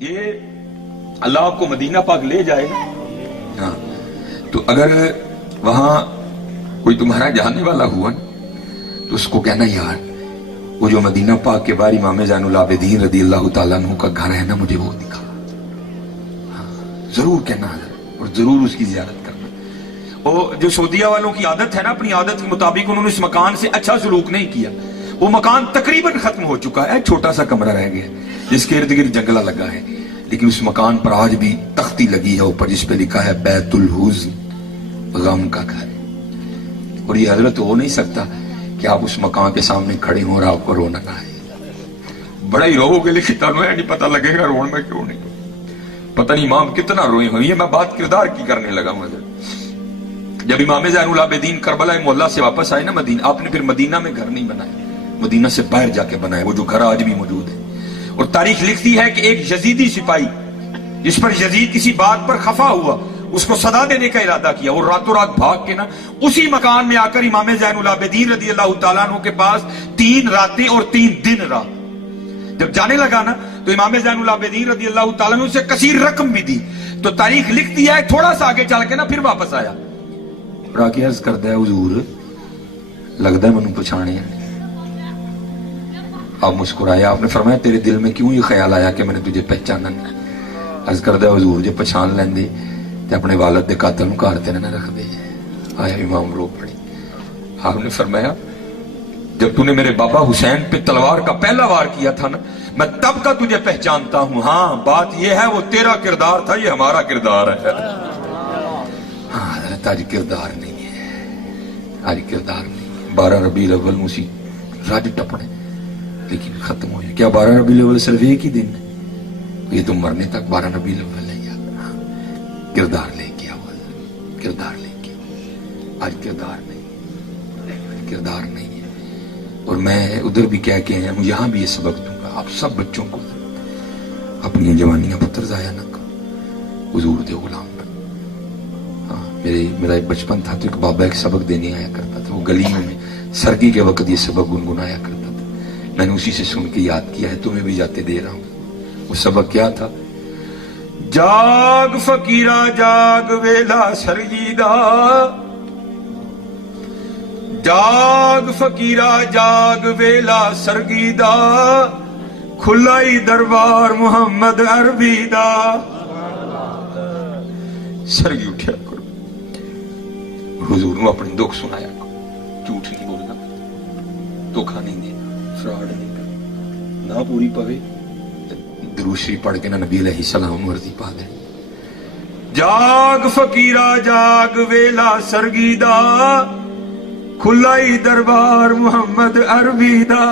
یہ اللہ آپ کو مدینہ پاک لے جائے گا. ہاں تو اگر وہاں کوئی تمہارا جاننے والا ہوا نا تو اس کو کہنا یار وہ جو مدینہ پاک کے باہر امام زین العابدین رضی اللہ تعالیٰ عنہ کا گھر ہے نا مجھے وہ دکھا. ہاں ضرور کہنا حضرت اور ضرور اس کی زیارت کرنا. اور جو سعودیہ والوں کی عادت ہے نا اپنی عادت کے مطابق انہوں نے اس مکان سے اچھا سلوک نہیں کیا. وہ مکان تقریباً ختم ہو چکا ہے, چھوٹا سا کمرہ رہ گیا جس کے ارد گرد جنگلہ لگا ہے, لیکن اس مکان پر آج بھی تختی لگی ہے اوپر جس پہ لکھا ہے بیت الحزن غم کا گھر. اور یہ حضرت ہو نہیں سکتا کہ آپ اس مکان کے سامنے کھڑے ہوں اور آپ کو رونا نہ آئے. بڑا ہی رو گے لیکن تمہیں نہیں پتہ لگے گا رونے میں کیوں نہیں. پتہ نہیں امام کتنا روئے ہوں. یہ میں بات کردار کی کرنے لگا ہوں. جب امام زین العابدین کربلا معلیٰ سے واپس آئے نا مدینہ, آپ نے پھر مدینہ میں گھر نہیں بنایا, مدینہ سے باہر جا کے بنایا, وہ جو گھر آج بھی موجود ہے. اور تاریخ لکھتی ہے کہ ایک یزیدی سپاہی جس پر یزید کسی بات پر خفا ہوا اس کو سزا دینے کا ارادہ کیا, اور راتوں رات بھاگ کے نا اسی مکان میں آ کر امام زین العابدین رضی اللہ تعالیٰ عنہ کے پاس 3 راتیں اور 3 دن رہا. جب جانے لگا نا تو امام زین العابدین رضی اللہ تعالیٰ عنہ سے کثیر رقم بھی دی. تو تاریخ لکھتی ہے تھوڑا سا آگے چل کے نا پھر واپس آیا اور آ کے عرض کرتا ہے حضور لگتا ہے منو پچھانے. آپ مسکرایا, آپ نے فرمایا تیرے دل میں کیوں یہ خیال آیا کہ میں نے تجھے پہچانا نہیں. عرض کرتا ہے حضور جے پہچان لیندے تے اپنے والد دے قاتل نوں گھر تے نہ رکھ دے. آیا امام رو پڑی. آپ نے فرمایا جب تو نے میرے بابا حسین پہ تلوار کا پہلا وار کیا تھا نا میں تب کا تجھے پہچانتا ہوں. ہاں بات یہ ہے وہ تیرا کردار تھا, یہ ہمارا کردار ہے. ہاں حضرت آج کردار نہیں ہے, آج کردار نہیں. 12 ربیع الاول موسی رج ٹپنے لیکن ختم ہو جائے. کیا 12 ربیع الاول صرف ایک ہی دن ہے؟ یہ تو مرنے تک 12 ربیع الاول ہے یار. کردار لے کے آؤ, کردار لے کے. آج کردار نہیں, کردار نہیں ہے. اور میں ادھر بھی کہہ کے ہوں یہاں بھی یہ سبق دوں گا آپ سب بچوں کو, اپنی جوانیاں پتر ضائع نہ کرو, حضور دے غلام بن. ہاں میرا ایک بچپن تھا تو ایک بابا ایک سبق دینے آیا کرتا تھا, وہ گلیوں میں سرگی کے وقت یہ سبق گنگنایا کرتا تھا. میں نے اسی سے سن کے یاد کیا ہے, تمہیں بھی جاتے دے رہا ہوں. وہ سبق کیا تھا؟ جاگ فقیرہ جاگ ویلا سرگیدہ, جاگ فقیرہ جاگ ویلا سرگیدہ, کھلائی دربار محمد عربی دا. سرگی اٹھیا کرو, حضور نو اپنے دکھ سنایا کرو, جھوٹ نہیں بولنا, دھوکا نہیں دینا, فراڈ نہیں کرنا. نہ پوری پوے درود شریف پڑھ کے نا نبی علیہ السلام ورزی پا دے. جاگ فقیرہ جاگ ویلا سرگیدہ, کھلائی دربار محمد عربی دا.